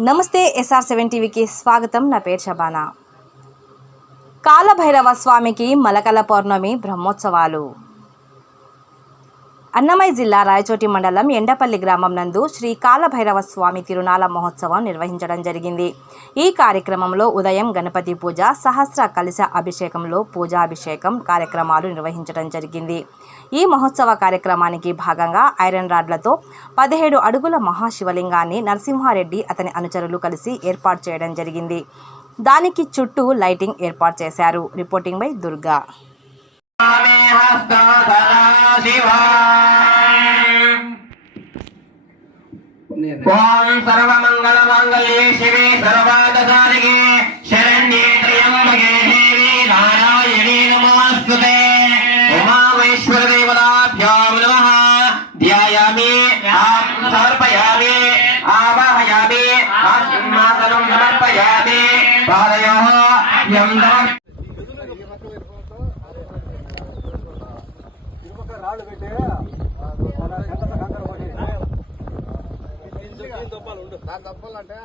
నమస్తే SR seven టీవీకి స్వాగతం. నా పేరు శబానా. కాలభైరవ స్వామికి మలకల పౌర్ణమి బ్రహ్మోత్సవాలు. అన్నమయ్య జిల్లా రాయచోటి మండలం ఎండపల్లి గ్రామం నందు శ్రీ కాలభైరవ స్వామి తిరునాళ మహోత్సవం నిర్వహించడం జరిగింది. ఈ కార్యక్రమంలో ఉదయం గణపతి పూజ సహస్ర కలశ అభిషేకంలో పూజాభిషేకం కార్యక్రమాలు నిర్వహించడం జరిగింది. ఈ మహోత్సవ కార్యక్రమానికి భాగంగా ఐరన్ రాడ్లతో పదిహేడు అడుగుల మహాశివలింగాన్ని నరసింహారెడ్డి అతని అనుచరులు కలిసి ఏర్పాటు చేయడం జరిగింది. దానికి చుట్టూ లైటింగ్ ఏర్పాటు చేశారు. Reporting by Durga. శివా ఓం సర్వమంగళ మంగళే శివే సర్వాదసారికే శరణ్యే త్రయంబకే దేవి నారాయణీ నమోస్తుతే ఉమామేశ్వర దేవతాభ్యాం నమః ధ్యాయామి ఆం సమర్పయామి ఆవాహయామి ఆసనం సమర్పయామి పాదయోః యం నమః రాళ్ళు పెట్టి దాని తప్పాలంటే